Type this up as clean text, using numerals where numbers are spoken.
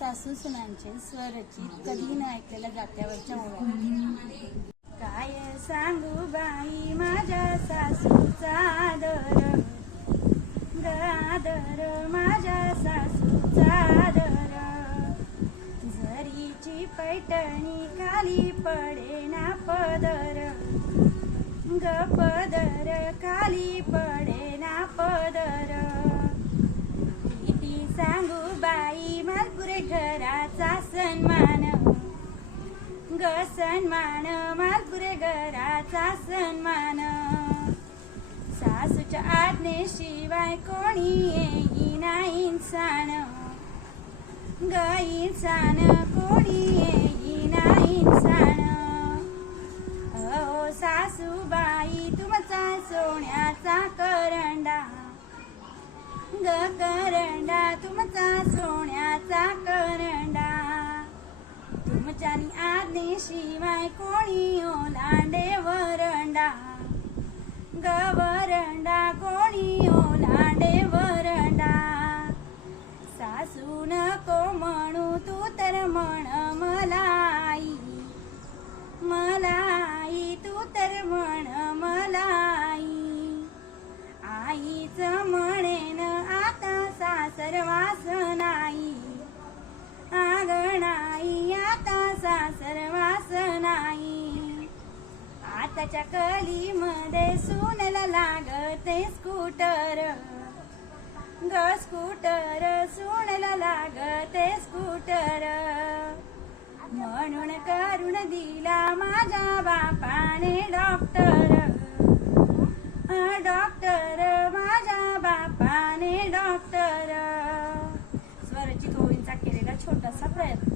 सासू सुनांचे स्वरचित कधी न ऐकलेल्या जात्यावरच्या ओव्या. काय सांगू बाई माझ्या सासूचा आदर, आदर माझ्या सासूचा आदर. जरीची पैठणी खाली पडे ना पदर, ग पदर खाली पडे ना पदर. किती सांगू बाई मालपुरे घराचा सन्मान, ग सन्मान मालपुरे घराचा सन्मान. सासूच्या आज्ञेशिवाय कोणी येईना इंसान, ग इंसान कोणी येईना इंसान. अहो सासूबाई तुमचा सोन्याचा करंडा, ग करंडा तुमचा सोन्याचा करंडा. तुमच्या आज्ञेशिवाय कोणी ओलांडे वरंडा, ग वरंडा कोणी ओलांडे वरंडा. सासू नको म्हणू तू तर म्हण मला आई, मला आई तू तर म्हण मला आई. आईच म्हणेन आता सासरवास नाही, आगणाई आता सासरवास नाही. आताच्या कलीमध्ये सूनला लागते स्कूटर, ग स्कूटर सूनला लागते स्कूटर. म्हणून करून दिला माझ्या बापाने डॉक्टर, डॉक्टर माझ्या बापाने डॉक्टर. स्वरचित ओळींचा केलेला छोटासा प्रयत्न.